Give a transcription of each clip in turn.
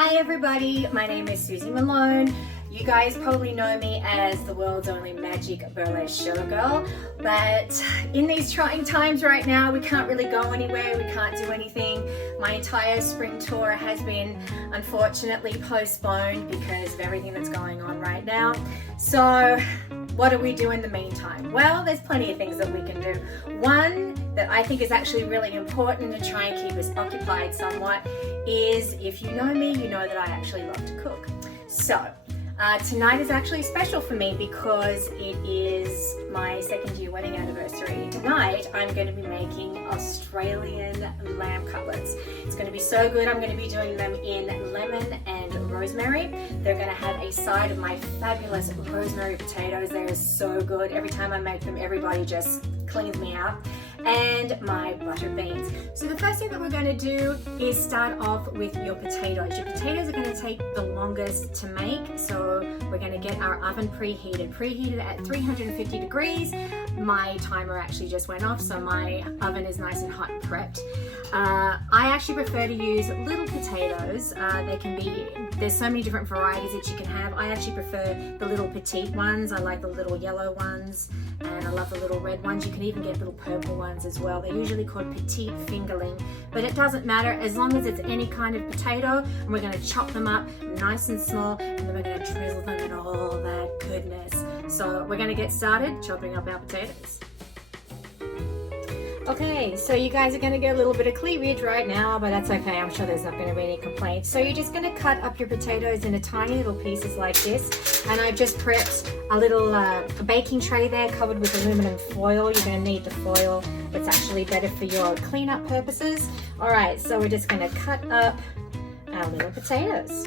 Hi everybody, my name is Suzie Malone. You guys probably know me as the world's only magic burlesque showgirl, but in these trying times right now, we can't really go anywhere, we can't do anything. My entire spring tour has been unfortunately postponed because of everything that's going on right now. So what do we do in the meantime? Well, there's plenty of things that we can do. One that I think is actually really important to try and keep us occupied somewhat is, if you know me, you know that I actually love to cook. So tonight is actually special for me because it is my second-year wedding anniversary. Tonight I'm going to be making Australian lamb cutlets. It's going to be so good. I'm going to be doing them in lemon and rosemary. They're going to have a side of my fabulous rosemary potatoes. They're so good. Every time I make them, everybody just cleans me out. And my butter beans. So the first thing that we're going to do is start off with your potatoes. Your potatoes are going to take the longest to make, so we're going to get our oven preheated at 350 degrees. My timer actually just went off, so my oven is nice and hot and prepped. I actually prefer to use little potatoes. There's so many different varieties that you can have. I actually prefer the little petite ones. I like the little yellow ones, and I love the little red ones. You can even get little purple ones as well. They're usually called petite fingerling, but it doesn't matter as long as it's any kind of potato. And we're going to chop them up nice and small, and then we're going to drizzle them in all that goodness. So we're going to get started chopping up our potatoes. Okay, so you guys are going to get a little bit of cleavage right now, but that's okay. I'm sure there's not going to be any complaints. So you're just going to cut up your potatoes into tiny little pieces like this. And I've just prepped a little baking tray there covered with aluminum foil. You're going to need the foil. It's actually better for your cleanup purposes. All right, so we're just going to cut up our little potatoes.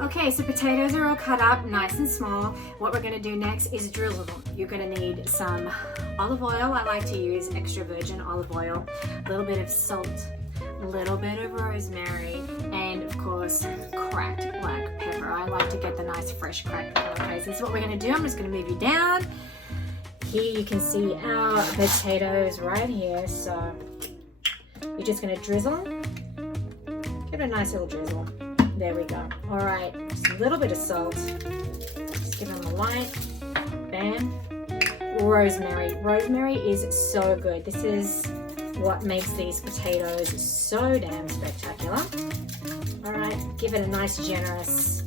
Okay, so potatoes are all cut up nice and small. What we're going to do next is drizzle them. You're going to need some olive oil. I like to use extra virgin olive oil, a little bit of salt, a little bit of rosemary, and of course cracked black pepper. I like to get the nice fresh cracked pepper. Okay, so this is what we're going to do. I'm just going to move you down. Here you can see our potatoes right here. So you're just going to drizzle. Give it a nice little drizzle. There we go. All right, just a little bit of salt. Just give them a light. Bam. Rosemary. Rosemary is so good. This is what makes these potatoes so damn spectacular. All right, give it a nice generous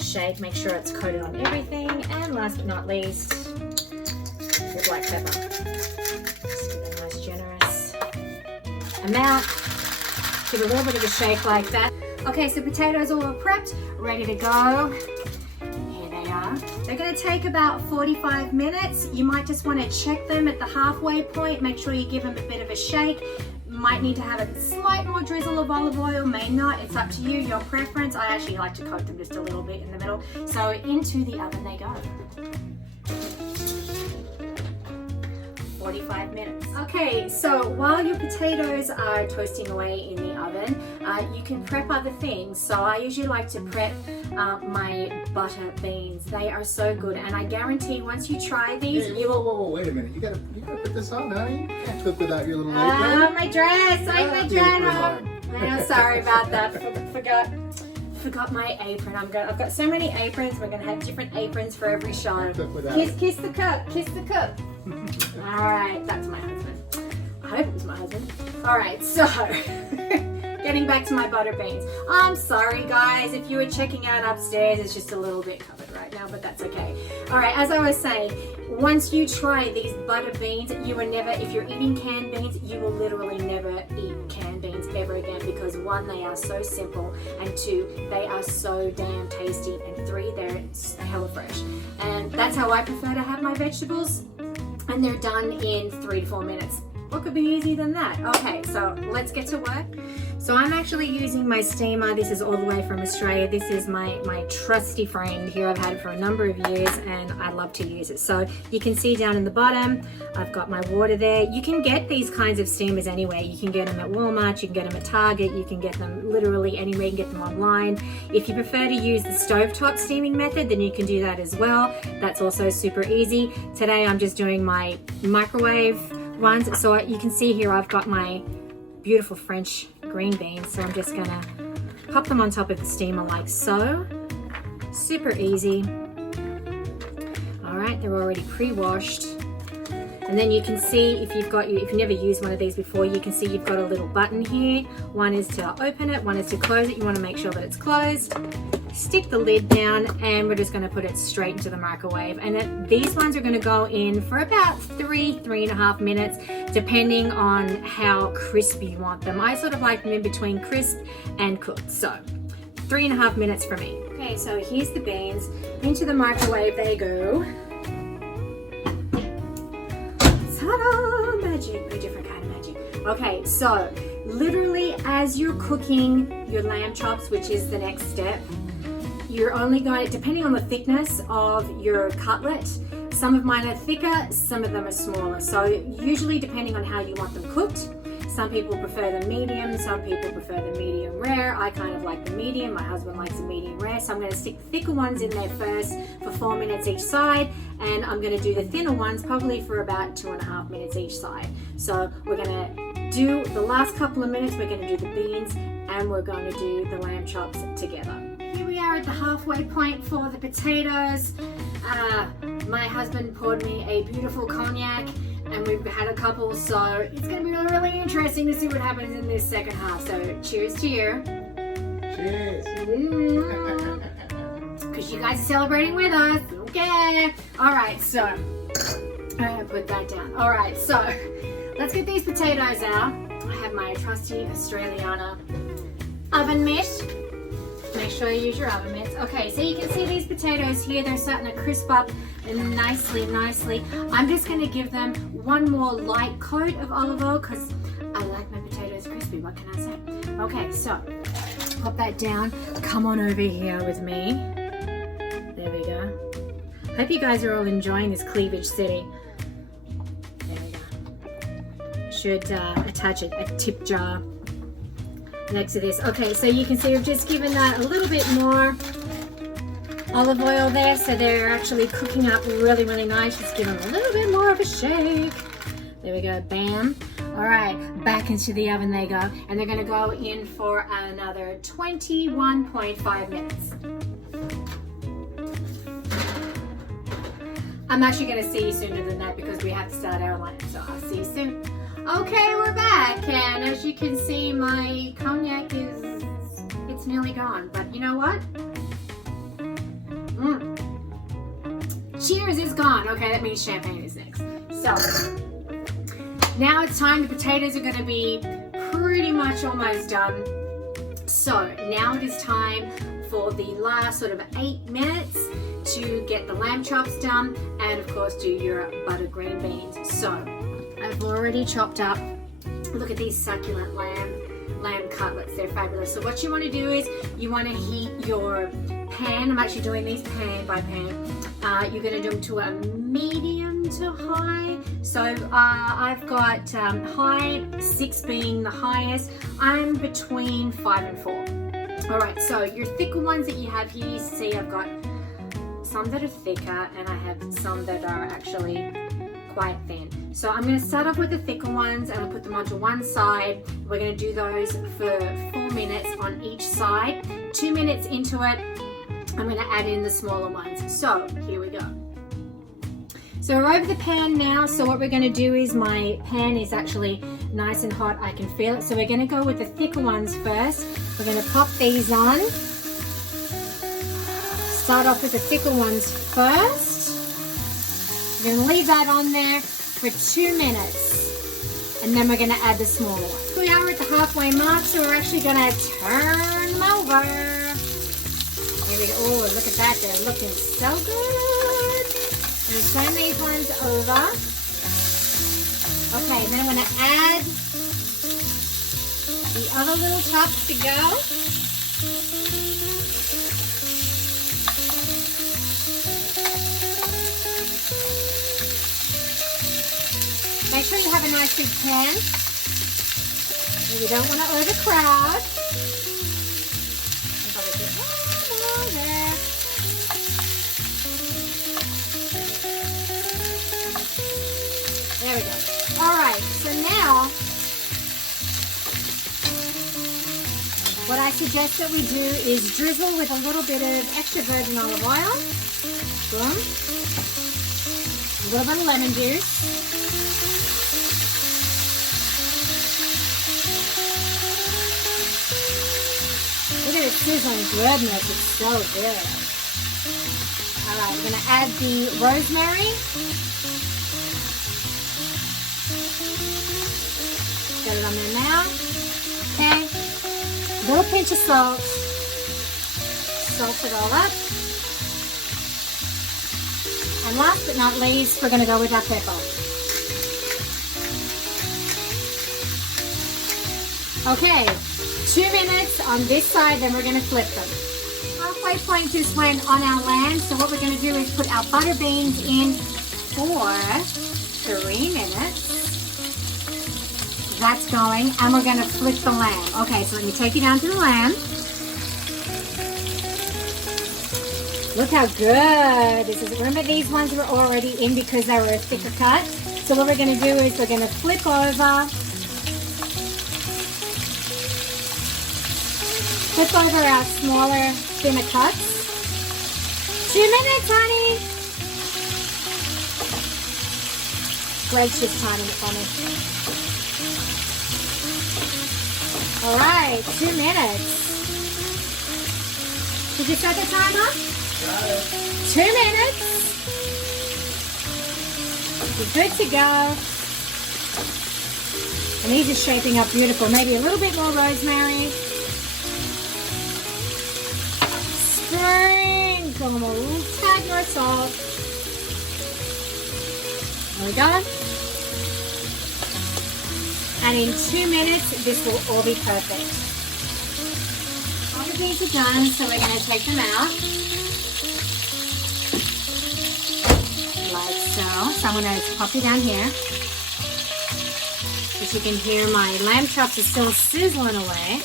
shake. Make sure it's coated on everything. And last but not least, the black pepper. Just give it a nice generous amount. Give it a little bit of a shake like that. Okay, so potatoes all are prepped, ready to go. Here they are. They're going to take about 45 minutes. You might just want to check them at the halfway point. Make sure you give them a bit of a shake. Might need to have a slight more drizzle of olive oil, may not. It's up to you, your preference. I actually like to coat them just a little bit in the middle. So into the oven they go. 45 minutes. Okay, so while your potatoes are toasting away in the oven, you can prep other things. So I usually like to prep my butter beans. They are so good, and I guarantee once you try these, you will. Whoa, wait a minute! You gotta put this on, honey. You can't cook without your little apron. Oh, my dress! My dress! I'm sorry about that. Forgot my apron. I've got so many aprons. We're gonna have different aprons for every show. Kiss the cup. Kiss the cup. All right, that's my husband. I hope it was my husband. All right, so getting back to my butter beans. I'm sorry, guys, if you were checking out upstairs, it's just a little bit covered right now, but that's okay. All right, as I was saying, once you try these butter beans, you will never, if you're eating canned beans, you will literally never eat canned beans ever again, because one, they are so simple, and two, they are so damn tasty, and three, they're hella fresh. And that's how I prefer to have my vegetables, and they're done in 3 to 4 minutes. What could be easier than that? Okay, so let's get to work. So I'm actually using my steamer. This is all the way from Australia. This is my trusty friend here. I've had it for a number of years and I love to use it. So you can see down in the bottom, I've got my water there. You can get these kinds of steamers anywhere. You can get them at Walmart, you can get them at Target, you can get them literally anywhere, you can get them online. If you prefer to use the stovetop steaming method, then you can do that as well. That's also super easy. Today I'm just doing my microwave ones. So you can see here I've got my beautiful French green beans. So I'm just gonna pop them on top of the steamer like so. Super easy. All right, they're already pre-washed. And then you can see if you've never used one of these before, you can see you've got a little button here. One is to open it, one is to close it. You want to make sure that it's closed. Stick the lid down and we're just going to put it straight into the microwave. And these ones are going to go in for about 3.5 minutes, depending on how crispy you want them. I sort of like them in between crisp and cooked. So 3.5 minutes for me. Okay, so here's the beans. Into the microwave they go. Ta-da! Magic, a different kind of magic. Okay, so literally as you're cooking your lamb chops, which is the next step, you're only going, depending on the thickness of your cutlet, some of mine are thicker, some of them are smaller. So usually depending on how you want them cooked, some people prefer the medium, some people prefer the medium rare. I kind of like the medium, my husband likes the medium rare. So I'm gonna stick the thicker ones in there first for 4 minutes each side. And I'm gonna do the thinner ones probably for about 2.5 minutes each side. So we're gonna do the last couple of minutes, we're gonna do the beans and we're going to do the lamb chops together. Here we are at the halfway point for the potatoes. My husband poured me a beautiful cognac and we've had a couple, so it's going to be really interesting to see what happens in this second half. So cheers to you. Cheers. Because you guys are celebrating with us. Okay. All right, so I'm going to put that down. All right, so let's get these potatoes out. I have my trusty Australiana oven mitt. Make sure you use your oven mitts. Okay, so you can see these potatoes here, they're starting to crisp up and nicely. I'm just gonna give them one more light coat of olive oil because I like my potatoes crispy, what can I say? Okay, so pop that down. Come on over here with me. There we go. Hope you guys are all enjoying this cleavage city. There we go. Should attach a tip jar next to this. Okay, so you can see we've just given that a little bit more olive oil there, so they're actually cooking up really nice. Just give them a little bit more of a shake. There we go, bam. All right, back into the oven they go, and they're gonna go in for another 21.5 minutes. I'm actually gonna see you sooner than that because we have to start our lunch, so I'll see you soon. Okay, we're back, and as you can see, my cognac it's nearly gone, but you know what? Cheers is gone. Okay, that means champagne is next. So, now it's time. The potatoes are gonna be pretty much almost done. So, now it is time for the last sort of 8 minutes to get the lamb chops done, and of course do your butter green beans. So, I've already chopped up, look at these succulent lamb cutlets, they're fabulous. So what you want to do is you want to heat your pan. I'm actually doing these pan by pan. You're going to do them to a medium to high. So I've got high, 6 being the highest. I'm between 5 and 4. All right, so your thicker ones that you have here, you see I've got some that are thicker and I have some that are actually quite thin. So I'm going to start off with the thicker ones and I'll put them onto one side. We're going to do those for 4 minutes on each side. 2 minutes into it, I'm going to add in the smaller ones. So here we go. So we're over the pan now. So what we're going to do is my pan is actually nice and hot. I can feel it. So we're going to go with the thicker ones first. We're going to pop these on. Start off with the thicker ones first. We're going to leave that on there for 2 minutes and then we're going to add the smaller ones. We are at the halfway mark, so we're actually going to turn them over. Here we go. Oh, look at that. They're looking so good. I'm going to turn these ones over. Okay, then I'm going to add the other little chops to go. Make sure you have a nice big pan. You don't want to overcrowd. There. There we go. All right, what I suggest that we do is drizzle with a little bit of extra virgin olive oil. Boom. A little bit of lemon juice. Look at it sizzling goodness, it's so good. Alright, we're going to add the rosemary. Get it on there now. Okay. A little pinch of salt. Salt it all up. And last but not least, we're going to go with our pepper. Okay, 2 minutes on this side, then we're going to flip them. Halfway point just went on our lamb, so what we're going to do is put our butter beans in for 3 minutes. That's going, and we're going to flip the lamb. Okay, so let me take you down to the lamb. Look how good this is. Remember, these ones were already in because they were a thicker cut. So what we're going to do is we're going to flip over. Flip over our smaller, thinner cuts. 2 minutes, honey. Greg's just timing it for me. All right, 2 minutes. Did you set the timer? Got it. 2 minutes. We're good to go. And these are shaping up beautiful. Maybe a little bit more rosemary. Sprinkle a little tad more salt. There we go. And in 2 minutes, this will all be perfect. All the beans are done, so we're going to take them out. Like so. So I'm going to pop it down here. As you can hear, my lamb chops are still sizzling away.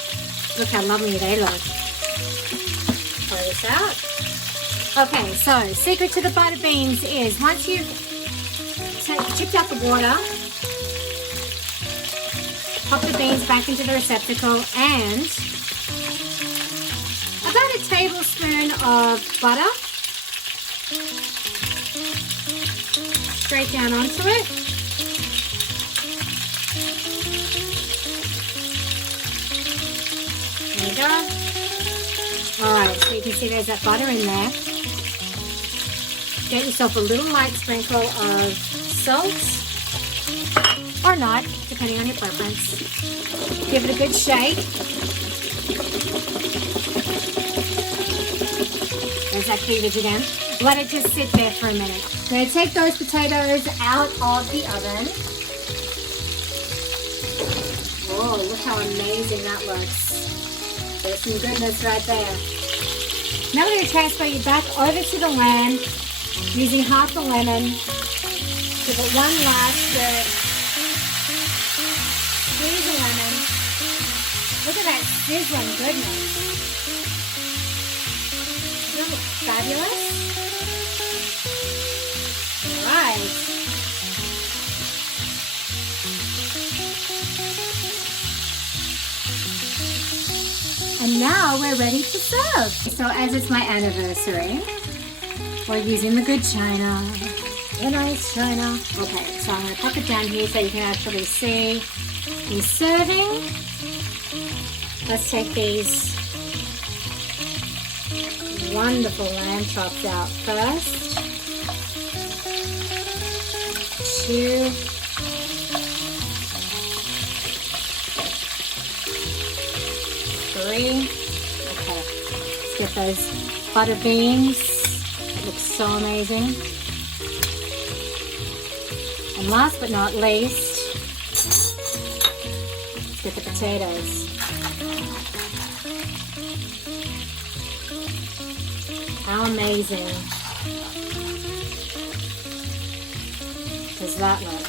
Look how lovely they look. Pour this out. Okay, so secret to the butter beans is once you've chipped out the water, pop the beans back into the receptacle and about a tablespoon of butter straight down onto it. There we go. Alright, so you can see there's that butter in there. Get yourself a little light sprinkle of salt. Or not, depending on your preference. Give it a good shake. There's that cleavage again. Let it just sit there for a minute. I'm going to take those potatoes out of the oven. Whoa, look how amazing that looks. There's some goodness right there. Now we're going to transfer you back over to the lamb using half the lemon. Give it one last stir. Squeeze the lemon. Look at that sizzling goodness. Doesn't it look fabulous? Alright. And now we're ready to serve. So as it's my anniversary, we're using the good china. A nice china. Okay, so I'm going to pop it down here so you can actually see me serving. Let's take these wonderful lamb chops out first. 2. 3. Okay, let's get those butter beans. It looks so amazing. And last but not least, let's get the potatoes. How amazing does that look?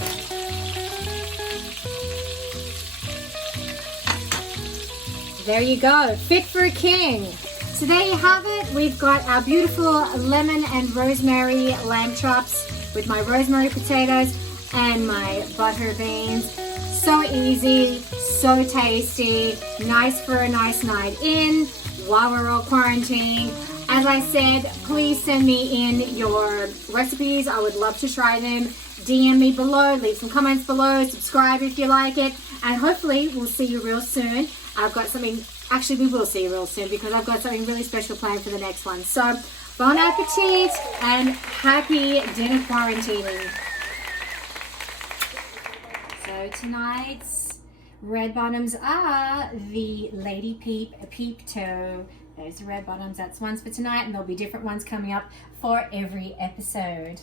There you go, fit for a king. So there you have it. We've got our beautiful lemon and rosemary lamb chops with my rosemary potatoes and my butter beans. So easy, So tasty, nice for a nice night in while we're all quarantining. As I said, please send me in your recipes. I would love to try them. DM me below, leave some comments below, subscribe if you like it, and hopefully we'll see you real soon. I've got something, actually we will see you real soon because I've got something really special planned for the next one. So, bon appetit and happy dinner quarantining. So tonight's red bottoms are the Lady Peep Toe. Those are red bottoms. That's ones for tonight, and there'll be different ones coming up for every episode.